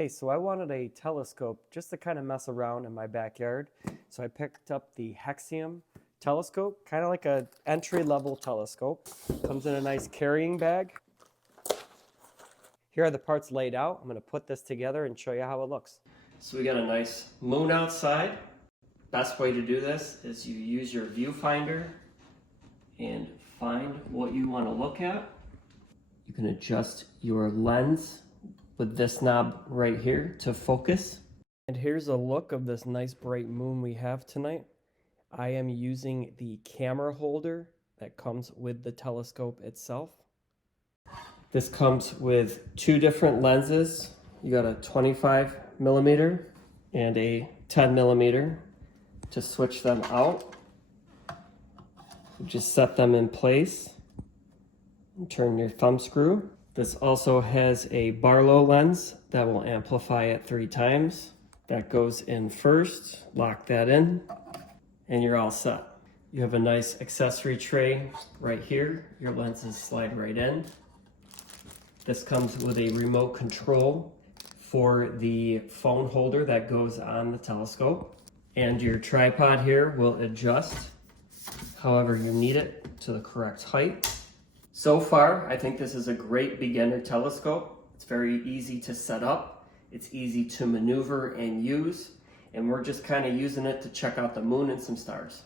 Hey, so I wanted a telescope just to kind of mess around in my backyard. So I picked up the Hexeum telescope, kind of like an entry-level telescope. Comes in a nice carrying bag. Here are the parts laid out. I'm going to put this together and show you how it looks. So we got a nice moon outside. Best way to do this is you use your viewfinder and find what you want to look at. You can adjust your lens with this knob right here to focus. And here's a look of this nice bright moon we have tonight. I am using the camera holder that comes with the telescope itself. This comes with two different lenses. You got a 25mm and a 10mm to switch them out. You just set them in place and turn your thumb screw. This also has a Barlow lens that will amplify it 3 times. That goes in first, lock that in, and you're all set. You have a nice accessory tray right here. Your lenses slide right in. This comes with a remote control for the phone holder that goes on the telescope. And your tripod here will adjust however you need it to the correct height. So far, I think this is a great beginner telescope. It's very easy to set up. It's easy to maneuver and use. And we're just kind of using it to check out the moon and some stars.